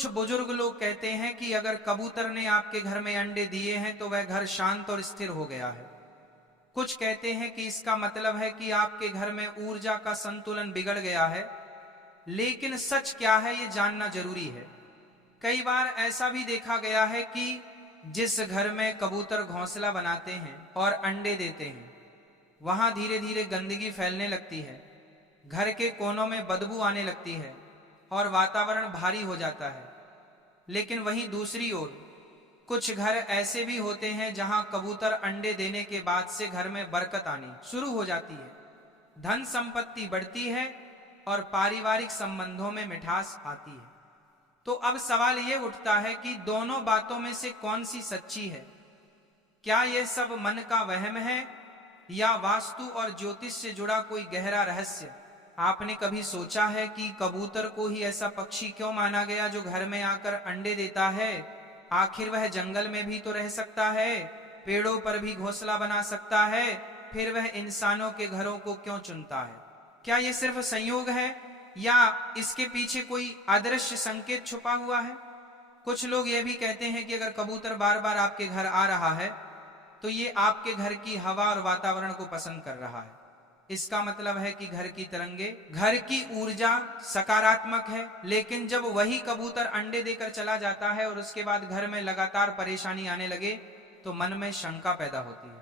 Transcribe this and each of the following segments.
कुछ बुजुर्ग लोग कहते हैं कि अगर कबूतर ने आपके घर में अंडे दिए हैं तो वह घर शांत और स्थिर हो गया है। कुछ कहते हैं कि इसका मतलब है कि आपके घर में ऊर्जा का संतुलन बिगड़ गया है। लेकिन सच क्या है ये जानना जरूरी है। कई बार ऐसा भी देखा गया है कि जिस घर में कबूतर घोंसला बनाते हैं और अंडे देते हैं, वहां धीरे धीरे गंदगी फैलने लगती है, घर के कोनों में बदबू आने लगती है और वातावरण भारी हो जाता है। लेकिन वहीं दूसरी ओर कुछ घर ऐसे भी होते हैं जहां कबूतर अंडे देने के बाद से घर में बरकत आनी शुरू हो जाती है, धन संपत्ति बढ़ती है और पारिवारिक संबंधों में मिठास आती है। तो अब सवाल यह उठता है कि दोनों बातों में से कौन सी सच्ची है? क्या यह सब मन का वहम है या वास्तु और ज्योतिष से जुड़ा कोई गहरा रहस्य? आपने कभी सोचा है कि कबूतर को ही ऐसा पक्षी क्यों माना गया जो घर में आकर अंडे देता है? आखिर वह जंगल में भी तो रह सकता है, पेड़ों पर भी घोंसला बना सकता है, फिर वह इंसानों के घरों को क्यों चुनता है? क्या यह सिर्फ संयोग है या इसके पीछे कोई अदृश्य संकेत छुपा हुआ है? कुछ लोग यह भी कहते हैं कि अगर कबूतर बार बार आपके घर आ रहा है तो ये आपके घर की हवा और वातावरण को पसंद कर रहा है। इसका मतलब है कि घर की तरंगे, घर की ऊर्जा सकारात्मक है। लेकिन जब वही कबूतर अंडे देकर चला जाता है और उसके बाद घर में लगातार परेशानी आने लगे तो मन में शंका पैदा होती है।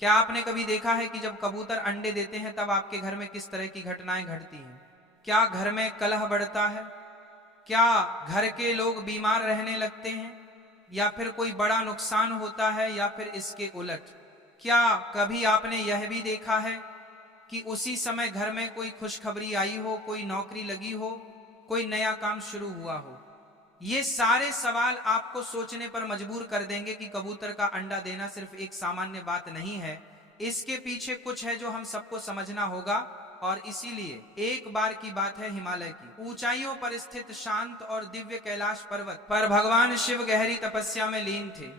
क्या आपने कभी देखा है कि जब कबूतर अंडे देते हैं तब आपके घर में किस तरह की घटनाएं घटती हैं? क्या घर में कलह बढ़ता है? क्या घर के लोग बीमार रहने लगते हैं या फिर कोई बड़ा नुकसान होता है या फिर इसके उलट? क्या कभी आपने यह भी देखा है कि उसी समय घर में कोई खुशखबरी आई हो, कोई नौकरी लगी हो, कोई नया काम शुरू हुआ हो? ये सारे सवाल आपको सोचने पर मजबूर कर देंगे कि कबूतर का अंडा देना सिर्फ एक सामान्य बात नहीं है। इसके पीछे कुछ है जो हम सबको समझना होगा। और इसीलिए एक बार की बात है, हिमालय की ऊंचाइयों पर स्थित शांत और दिव्य कैलाश पर्वत पर भगवान शिव गहरी तपस्या में लीन थे।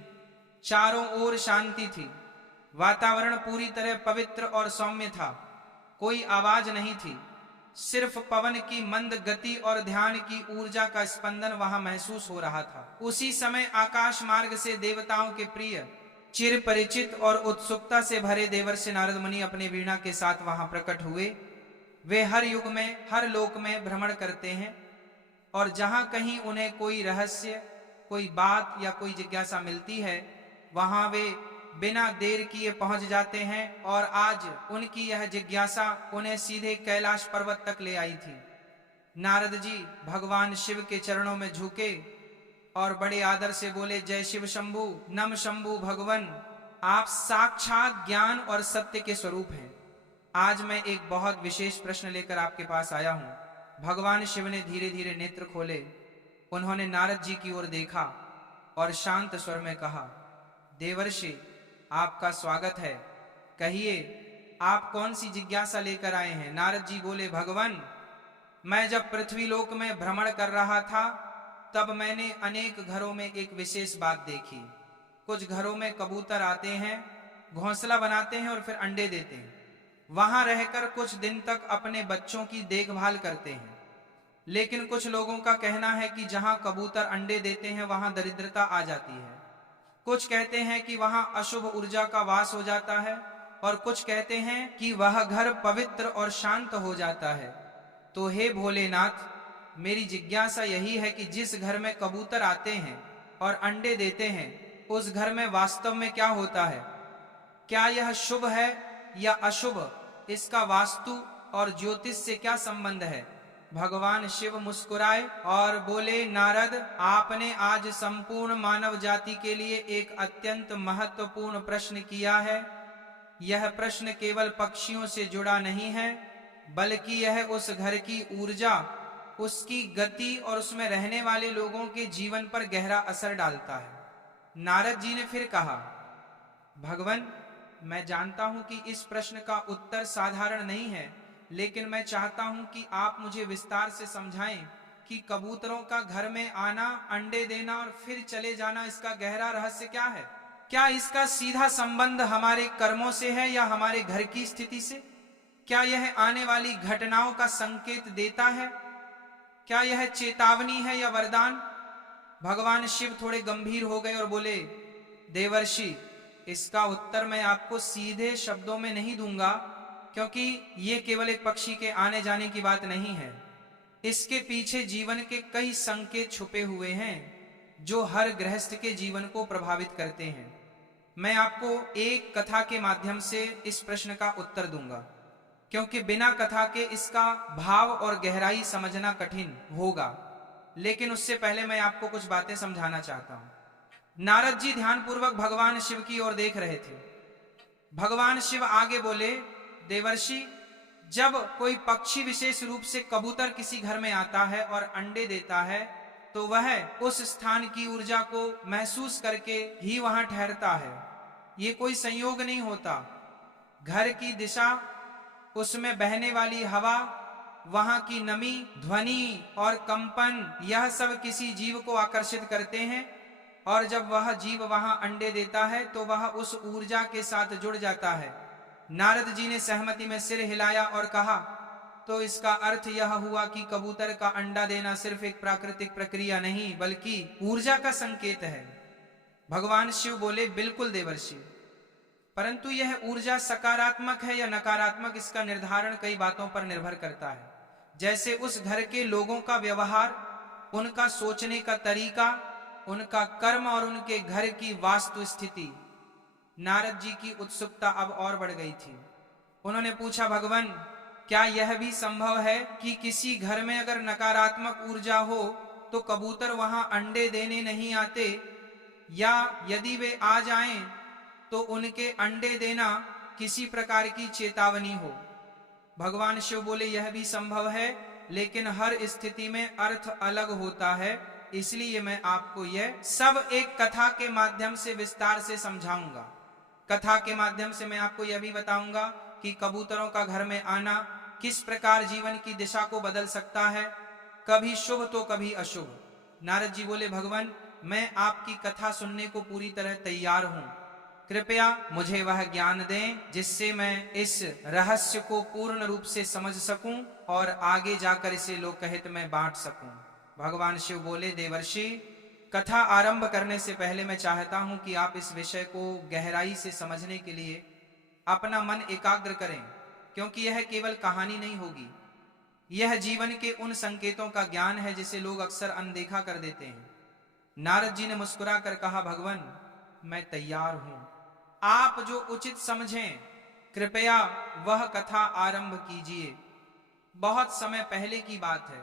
चारों ओर शांति थी, वातावरण पूरी तरह पवित्र और सौम्य था। कोई आवाज नहीं थी, सिर्फ पवन की मंद गति और ध्यान की ऊर्जा का स्पंदन वहां महसूस हो रहा था। उसी समय आकाश मार्ग से देवताओं के प्रिय, चिर परिचित और उत्सुकता से भरे देवर्षि नारद मुनि अपने वीणा के साथ वहां प्रकट हुए। वे हर युग में, हर लोक में भ्रमण करते हैं और जहां कहीं उन्हें कोई रहस्य, कोई बात या कोई जिज्ञासा मिलती है, वहां वे बिना देर किए पहुंच जाते हैं। और आज उनकी यह जिज्ञासा उन्हें सीधे कैलाश पर्वत तक ले आई थी। नारद जी भगवान शिव के चरणों में झुके और बड़े आदर से बोले, जय शिव शंभु, नम शंभु भगवन, आप साक्षात ज्ञान और सत्य के स्वरूप हैं। आज मैं एक बहुत विशेष प्रश्न लेकर आपके पास आया हूं। भगवान शिव ने धीरे धीरे नेत्र खोले। उन्होंने नारद जी की ओर देखा और शांत स्वर में कहा, देवर्षि आपका स्वागत है। कहिए, आप कौन सी जिज्ञासा लेकर आए हैं? नारद जी बोले, भगवान, मैं जब पृथ्वी लोक में भ्रमण कर रहा था तब मैंने अनेक घरों में एक विशेष बात देखी। कुछ घरों में कबूतर आते हैं, घोंसला बनाते हैं और फिर अंडे देते हैं। वहां रहकर कुछ दिन तक अपने बच्चों की देखभाल करते हैं। लेकिन कुछ लोगों का कहना है कि जहां कबूतर अंडे देते हैं वहां दरिद्रता आ जाती है। कुछ कहते हैं कि वहां अशुभ ऊर्जा का वास हो जाता है और कुछ कहते हैं कि वह घर पवित्र और शांत हो जाता है। तो हे भोलेनाथ, मेरी जिज्ञासा यही है कि जिस घर में कबूतर आते हैं और अंडे देते हैं, उस घर में वास्तव में क्या होता है? क्या यह शुभ है या अशुभ? इसका वास्तु और ज्योतिष से क्या संबंध है? भगवान शिव मुस्कुराए और बोले, नारद, आपने आज संपूर्ण मानव जाति के लिए एक अत्यंत महत्वपूर्ण प्रश्न किया है। यह प्रश्न केवल पक्षियों से जुड़ा नहीं है, बल्कि यह उस घर की ऊर्जा, उसकी गति और उसमें रहने वाले लोगों के जीवन पर गहरा असर डालता है। नारद जी ने फिर कहा, भगवान, मैं जानता हूं कि इस प्रश्न का उत्तर साधारण नहीं है, लेकिन मैं चाहता हूं कि आप मुझे विस्तार से समझाएं कि कबूतरों का घर में आना, अंडे देना और फिर चले जाना, इसका गहरा रहस्य क्या है? क्या इसका सीधा संबंध हमारे कर्मों से है या हमारे घर की स्थिति से? क्या यह आने वाली घटनाओं का संकेत देता है? क्या यह चेतावनी है या वरदान? भगवान शिव थोड़े गंभीर हो गए और बोले, देवर्षि, इसका उत्तर मैं आपको सीधे शब्दों में नहीं दूंगा, क्योंकि ये केवल एक पक्षी के आने जाने की बात नहीं है। इसके पीछे जीवन के कई संकेत छुपे हुए हैं जो हर गृहस्थ के जीवन को प्रभावित करते हैं। मैं आपको एक कथा के माध्यम से इस प्रश्न का उत्तर दूंगा, क्योंकि बिना कथा के इसका भाव और गहराई समझना कठिन होगा। लेकिन उससे पहले मैं आपको कुछ बातें समझाना चाहता हूं। नारद जी ध्यानपूर्वक भगवान शिव की ओर देख रहे थे। भगवान शिव आगे बोले, देवर्षि, जब कोई पक्षी विशेष रूप से कबूतर किसी घर में आता है और अंडे देता है, तो वह उस स्थान की ऊर्जा को महसूस करके ही वहां ठहरता है। ये कोई संयोग नहीं होता। घर की दिशा, उसमें बहने वाली हवा, वहां की नमी, ध्वनि और कंपन, यह सब किसी जीव को आकर्षित करते हैं, और जब वह जीव वहां अंडे देता है तो वह उस ऊर्जा के साथ जुड़ जाता है। नारद जी ने सहमति में सिर हिलाया और कहा, तो इसका अर्थ यह हुआ कि कबूतर का अंडा देना सिर्फ एक प्राकृतिक प्रक्रिया नहीं, बल्कि ऊर्जा का संकेत है। भगवान शिव बोले, बिल्कुल देवर्षि, परंतु यह ऊर्जा सकारात्मक है या नकारात्मक, इसका निर्धारण कई बातों पर निर्भर करता है। जैसे उस घर के लोगों का व्यवहार, उनका सोचने का तरीका, उनका कर्म और उनके घर की वास्तु स्थिति। नारद जी की उत्सुकता अब और बढ़ गई थी। उन्होंने पूछा, भगवान, क्या यह भी संभव है कि किसी घर में अगर नकारात्मक ऊर्जा हो तो कबूतर वहां अंडे देने नहीं आते, या यदि वे आ जाएं तो उनके अंडे देना किसी प्रकार की चेतावनी हो? भगवान शिव बोले, यह भी संभव है, लेकिन हर स्थिति में अर्थ अलग होता है, इसलिए मैं आपको यह सब एक कथा के माध्यम से विस्तार से समझाऊंगा। कथा के माध्यम से मैं आपको यह भी बताऊंगा कि कबूतरों का घर में आना किस प्रकार जीवन की दिशा को बदल सकता है, कभी शुभ तो कभी अशुभ। नारद जी बोले, भगवान, मैं आपकी कथा सुनने को पूरी तरह तैयार हूं। कृपया मुझे वह ज्ञान दें जिससे मैं इस रहस्य को पूर्ण रूप से समझ सकूं और आगे जाकर इसे लोकहित में बांट सकूं। भगवान शिव बोले, देवर्षि, कथा आरंभ करने से पहले मैं चाहता हूं कि आप इस विषय को गहराई से समझने के लिए अपना मन एकाग्र करें, क्योंकि यह केवल कहानी नहीं होगी। यह जीवन के उन संकेतों का ज्ञान है जिसे लोग अक्सर अनदेखा कर देते हैं। नारद जी ने मुस्कुरा कर कहा, भगवान, मैं तैयार हूं। आप जो उचित समझें, कृपया वह कथा आरंभ कीजिए। बहुत समय पहले की बात है।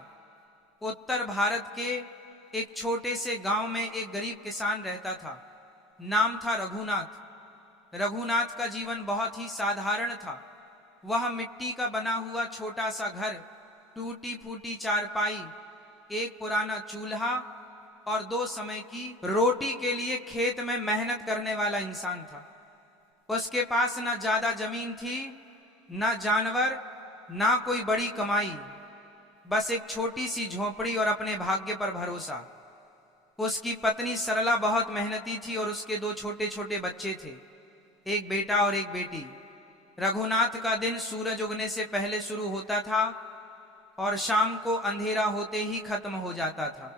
उत्तर भारत के एक छोटे से गांव में एक गरीब किसान रहता था। नाम था रघुनाथ। रघुनाथ का जीवन बहुत ही साधारण था। वह मिट्टी का बना हुआ छोटा सा घर, टूटी फूटी चारपाई, एक पुराना चूल्हा और 2 समय की रोटी के लिए खेत में मेहनत करने वाला इंसान था। उसके पास न ज्यादा जमीन थी, न जानवर, ना कोई बड़ी कमाई, बस एक छोटी सी झोपड़ी और अपने भाग्य पर भरोसा। उसकी पत्नी सरला बहुत मेहनती थी और उसके 2 छोटे छोटे बच्चे थे, एक बेटा और एक बेटी। रघुनाथ का दिन सूरज उगने से पहले शुरू होता था और शाम को अंधेरा होते ही खत्म हो जाता था।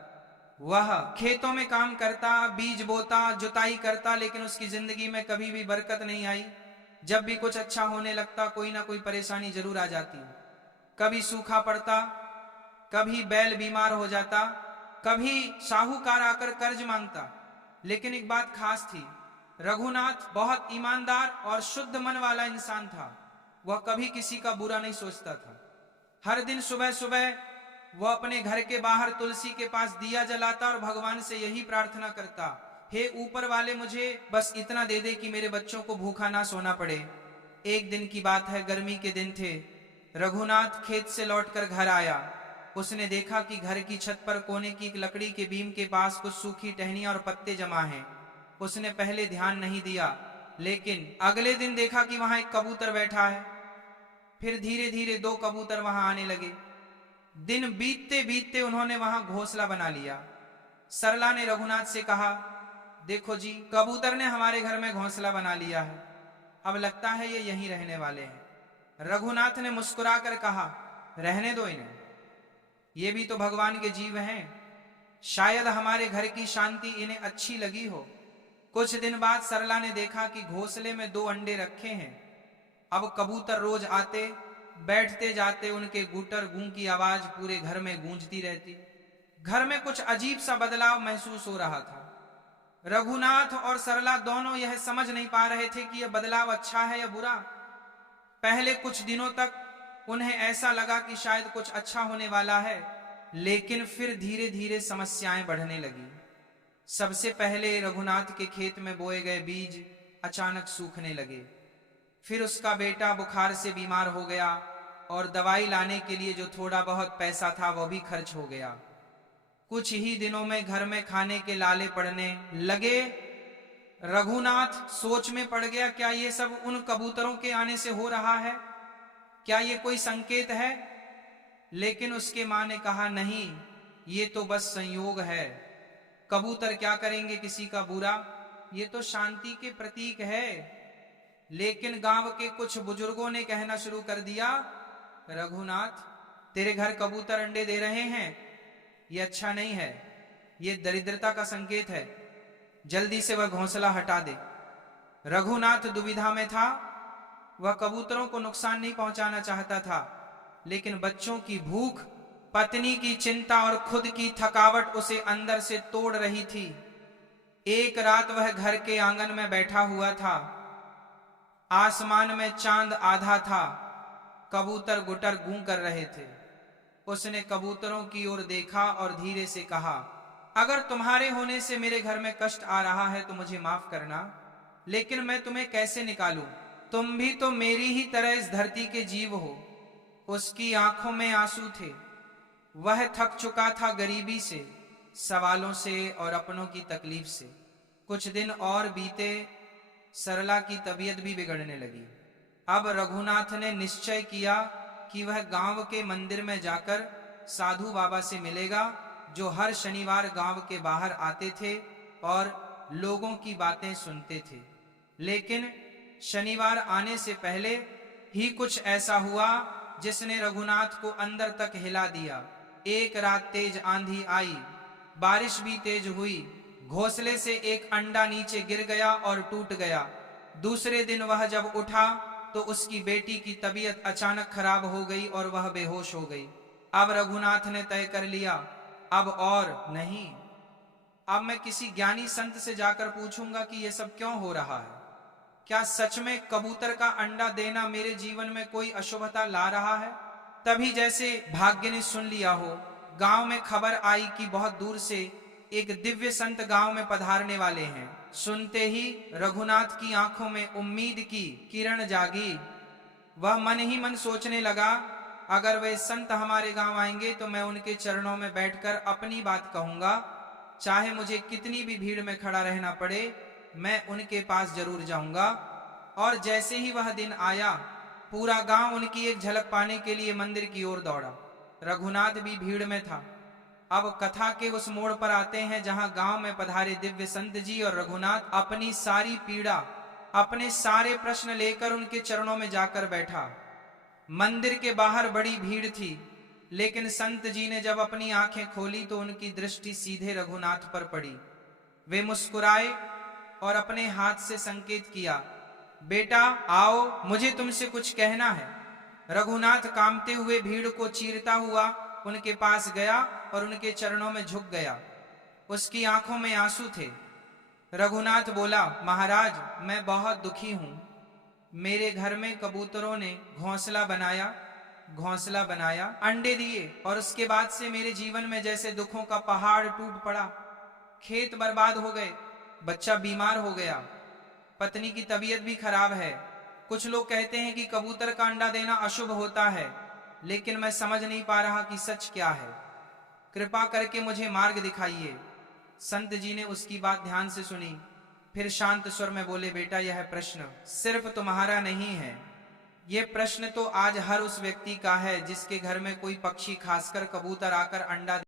वह खेतों में काम करता, बीज बोता, जुताई करता, लेकिन उसकी जिंदगी में कभी भी बरकत नहीं आई। जब भी कुछ अच्छा होने लगता, कोई ना कोई परेशानी जरूर आ जाती। कभी सूखा पड़ता, कभी बैल बीमार हो जाता, कभी साहूकार आकर कर्ज मांगता। लेकिन एक बात खास थी, रघुनाथ बहुत ईमानदार और शुद्ध मन वाला इंसान था। वह कभी किसी का बुरा नहीं सोचता था। हर दिन सुबह सुबह वह अपने घर के बाहर तुलसी के पास दिया जलाता और भगवान से यही प्रार्थना करता, हे ऊपर वाले, मुझे बस इतना दे दे कि मेरे बच्चों को भूखा ना सोना पड़े। एक दिन की बात है, गर्मी के दिन थे। रघुनाथ खेत से लौटकर घर आया। उसने देखा कि घर की छत पर कोने की एक लकड़ी के बीम के पास कुछ सूखी टहनियां और पत्ते जमा हैं। उसने पहले ध्यान नहीं दिया, लेकिन अगले दिन देखा कि वहां एक कबूतर बैठा है। फिर धीरे धीरे 2 कबूतर वहां आने लगे। दिन बीतते बीतते उन्होंने वहां घोंसला बना लिया। सरला ने रघुनाथ से कहा, देखो जी, कबूतर ने हमारे घर में घोंसला बना लिया है। अब लगता है ये यहीं रहने वाले हैं। रघुनाथ ने मुस्कुराकर कहा, रहने दो इन्हें, ये भी तो भगवान के जीव हैं। शायद हमारे घर की शांति इन्हें अच्छी लगी हो। कुछ दिन बाद सरला ने देखा कि घोंसले में 2 अंडे रखे हैं। अब कबूतर रोज आते, बैठते जाते, उनके गुटर गूं की आवाज पूरे घर में गूंजती रहती। घर में कुछ अजीब सा बदलाव महसूस हो रहा था। रघुनाथ और सरला दोनों यह समझ नहीं पा रहे थे कि यह बदलाव अच्छा है या बुरा। पहले कुछ दिनों तक उन्हें ऐसा लगा कि शायद कुछ अच्छा होने वाला है, लेकिन फिर धीरे धीरे समस्याएं बढ़ने लगी। सबसे पहले रघुनाथ के खेत में बोए गए बीज अचानक सूखने लगे। फिर उसका बेटा बुखार से बीमार हो गया और दवाई लाने के लिए जो थोड़ा बहुत पैसा था वह भी खर्च हो गया। कुछ ही दिनों में घर में खाने के लाले पड़ने लगे। रघुनाथ सोच में पड़ गया, क्या ये सब उन कबूतरों के आने से हो रहा है? क्या ये कोई संकेत है? लेकिन उसके मां ने कहा, नहीं, ये तो बस संयोग है। कबूतर क्या करेंगे किसी का बुरा, ये तो शांति के प्रतीक है। लेकिन गांव के कुछ बुजुर्गों ने कहना शुरू कर दिया, रघुनाथ, तेरे घर कबूतर अंडे दे रहे हैं, ये अच्छा नहीं है, ये दरिद्रता का संकेत है, जल्दी से वह घोंसला हटा दे। रघुनाथ दुविधा में था। वह कबूतरों को नुकसान नहीं पहुंचाना चाहता था, लेकिन बच्चों की भूख, पत्नी की चिंता और खुद की थकावट उसे अंदर से तोड़ रही थी। एक रात वह घर के आंगन में बैठा हुआ था। आसमान में चांद आधा था। कबूतर गुटर गूं कर रहे थे। उसने कबूतरों की ओर देखा और धीरे से कहा, अगर तुम्हारे होने से मेरे घर में कष्ट आ रहा है तो मुझे माफ करना, लेकिन मैं तुम्हें कैसे निकालूं? तुम भी तो मेरी ही तरह इस धरती के जीव हो। उसकी आंखों में आंसू थे। वह थक चुका था गरीबी से, सवालों से और अपनों की तकलीफ से। कुछ दिन और बीते, सरला की तबीयत भी बिगड़ने लगी। अब रघुनाथ ने निश्चय किया कि वह गांव के मंदिर में जाकर साधु बाबा से मिलेगा, जो हर शनिवार गांव के बाहर आते थे और लोगों की बातें सुनते थे। लेकिन शनिवार आने से पहले ही कुछ ऐसा हुआ जिसने रघुनाथ को अंदर तक हिला दिया। एक रात तेज आंधी आई, बारिश भी तेज हुई। घोंसले से एक अंडा नीचे गिर गया और टूट गया। दूसरे दिन वह जब उठा तो उसकी बेटी की तबीयत अचानक खराब हो गई और वह बेहोश हो गई। अब रघुनाथ ने तय कर लिया, अब और नहीं। अब मैं किसी ज्ञानी संत से जाकर पूछूंगा कि यह सब क्यों हो रहा है। क्या सच में कबूतर का अंडा देना मेरे जीवन में कोई अशुभता ला रहा है? तभी जैसे भाग्य ने सुन लिया हो, गांव में खबर आई कि बहुत दूर से एक दिव्य संत गांव में पधारने वाले हैं। सुनते ही रघुनाथ की आंखों में उम्मीद की किरण जागी। वह मन ही मन सोचने लगा, अगर वे संत हमारे गांव आएंगे तो मैं उनके चरणों में बैठकर अपनी बात कहूंगा। चाहे मुझे कितनी भी भीड़ में खड़ा रहना पड़े, मैं उनके पास जरूर जाऊंगा। और जैसे ही वह दिन आया, पूरा गांव उनकी एक झलक पाने के लिए मंदिर की ओर दौड़ा। रघुनाथ भी भीड़ में था। अब कथा के उस मोड़ पर आते हैं जहां गांव में पधारे दिव्य संत जी और रघुनाथ अपनी सारी पीड़ा, अपने सारे प्रश्न लेकर उनके चरणों में जाकर बैठा। मंदिर के बाहर बड़ी भीड़ थी, लेकिन संत जी ने जब अपनी आंखें खोली तो उनकी दृष्टि सीधे रघुनाथ पर पड़ी। वे मुस्कुराए और अपने हाथ से संकेत किया, बेटा आओ, मुझे तुमसे कुछ कहना है। रघुनाथ कांपते हुए भीड़ को चीरता हुआ उनके पास गया और उनके चरणों में झुक गया। उसकी आंखों में आंसू थे। रघुनाथ बोला, महाराज, मैं बहुत दुखी हूं। मेरे घर में कबूतरों ने घोंसला बनाया, अंडे दिए, और उसके बाद से मेरे जीवन में जैसे दुखों का पहाड़ टूट पड़ा। खेत बर्बाद हो गए, बच्चा बीमार हो गया, पत्नी की तबीयत भी खराब है। कुछ लोग कहते हैं कि कबूतर का अंडा देना अशुभ होता है, लेकिन मैं समझ नहीं पा रहा कि सच क्या है। कृपा करके मुझे मार्ग दिखाइए। संत जी ने उसकी बात ध्यान से सुनी, फिर शांत स्वर में बोले, बेटा, यह प्रश्न सिर्फ तुम्हारा नहीं है। यह प्रश्न तो आज हर उस व्यक्ति का है जिसके घर में कोई पक्षी, खासकर कबूतर, आकर अंडा